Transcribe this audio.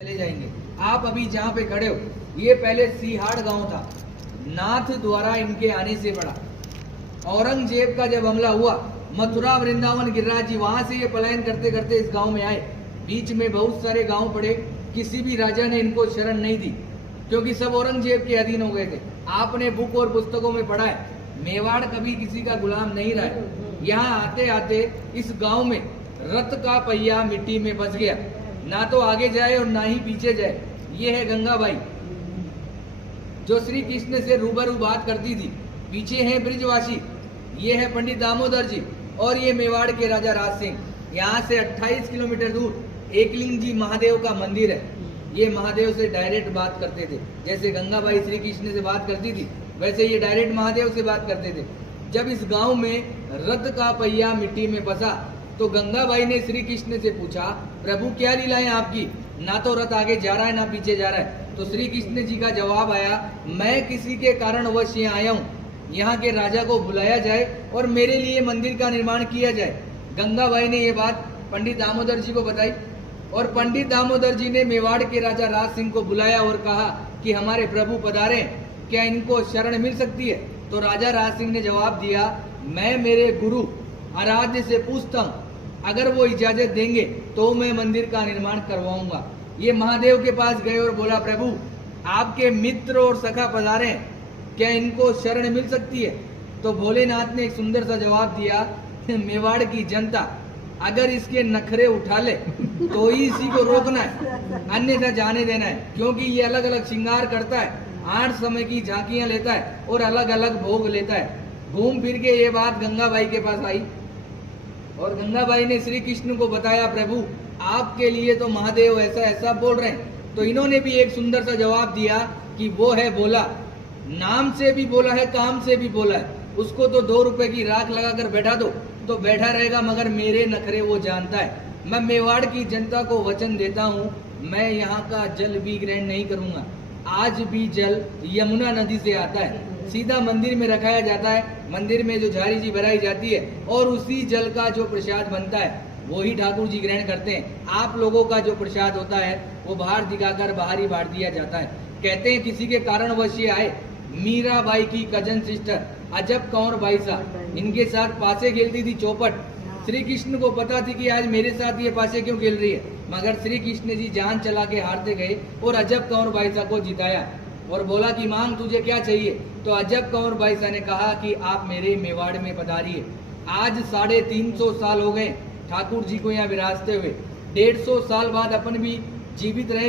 चले जाएंगे। आप अभी जहाँ पे खड़े हो, ये पहले सीहाड़ गांव था। नाथ द्वारा इनके आने से पड़ा। औरंगजेब का जब हमला हुआ, मथुरा वृंदावन गिरिराज जी वहां से ये पलायन करते करते इस गांव में आए। बीच में बहुत सारे गांव पड़े, किसी भी राजा ने इनको शरण नहीं दी, क्योंकि सब औरंगजेब के अधीन हो गए थे। आपने बुक और पुस्तकों में पढ़ा है, मेवाड़ कभी किसी का गुलाम नहीं रहा है। यहाँ आते आते इस गांव में रथ का पहिया मिट्टी में बस गया, ना तो आगे जाए और ना ही पीछे जाए। ये है गंगाबाई, जो श्री कृष्ण से रूबरू बात करती थी। पीछे है ब्रिजवासी, ये है पंडित दामोदर जी, और ये मेवाड़ के राजा राज सिंह। यहाँ से 28 किलोमीटर दूर एकलिंग जी महादेव का मंदिर है। ये महादेव से डायरेक्ट बात करते थे, जैसे गंगाबाई श्री कृष्ण से बात करती थी, वैसे ये डायरेक्ट महादेव से बात करते थे। जब इस गांव में रथ का पहिया मिट्टी में फंसा, तो गंगाबाई ने श्री कृष्ण से पूछा, प्रभु क्या लीला है आपकी, ना तो रथ आगे जा रहा है ना पीछे जा रहा है। तो श्री कृष्ण जी का जवाब आया, मैं किसी के कारणवश यहाँ आया हूँ, यहाँ के राजा को बुलाया जाए और मेरे लिए मंदिर का निर्माण किया जाए। गंगाबाई ने ये बात पंडित दामोदर जी को बताई, और पंडित दामोदर जी ने मेवाड़ के राजा राज सिंह को बुलाया और कहा कि हमारे प्रभु पधारे, क्या इनको शरण मिल सकती है। तो राजा राज सिंह ने जवाब दिया, मैं मेरे गुरु आराध्य से पूछता हूँ, अगर वो इजाजत देंगे तो मैं मंदिर का निर्माण करवाऊंगा। ये महादेव के पास गए और बोला, प्रभु आपके मित्र और सखा पधारे, क्या इनको शरण मिल सकती है। तो भोलेनाथ ने एक सुंदर सा जवाब दिया, मेवाड़ की जनता अगर इसके नखरे उठा ले तो ही इसी को रोकना है, अन्यथा जाने देना है, क्योंकि ये अलग अलग श्रृंगार करता है, 8 समय की झांकियां लेता है और अलग अलग भोग लेता है। घूम फिर के ये बात गंगाबाई के पास आई, और गंगाबाई ने श्री कृष्ण को बताया, प्रभु आपके लिए तो महादेव ऐसा ऐसा बोल रहे हैं। तो इन्होंने भी एक सुंदर सा जवाब दिया कि वो है बोला, नाम से भी बोला है, काम से भी बोला है। उसको तो 2 रुपए की राख लगाकर बैठा दो तो बैठा रहेगा, मगर मेरे नखरे वो जानता है। मैं मेवाड़ की जनता को वचन देता हूँ, मैं यहाँ का जल भी ग्रहण नहीं करूंगा। आज भी जल यमुना नदी से आता है, सीधा मंदिर में रखाया जाता है, मंदिर में जो झारी जी भराई जाती है, और उसी जल का जो प्रसाद बनता है वही ठाकुर जी ग्रहण करते हैं। आप लोगों का जो प्रसाद होता है वो बाहर दिखाकर बाहर ही बांट दिया जाता है। कहते हैं किसी के कारणवश ये आए। मीराबाई की कजन सिस्टर अजब कौर बाई साहब, इनके साथ पासे खेलती थी चौपट। श्री कृष्ण को पता थी कि आज मेरे साथ ये पासे क्यों खेल रही है, मगर श्री कृष्ण जी जान चला के हारते गए और अजब कौर बाई साहब को जिताया और बोला कि मांग तुझे क्या चाहिए। तो अजब कौर बाई साहब ने कहा कि आप मेरे मेवाड़ में पधारिए। आज 350 साल हो गए ठाकुर जी को यहाँ विराजते हुए, 150 साल बाद अपन भी जीवित रहे।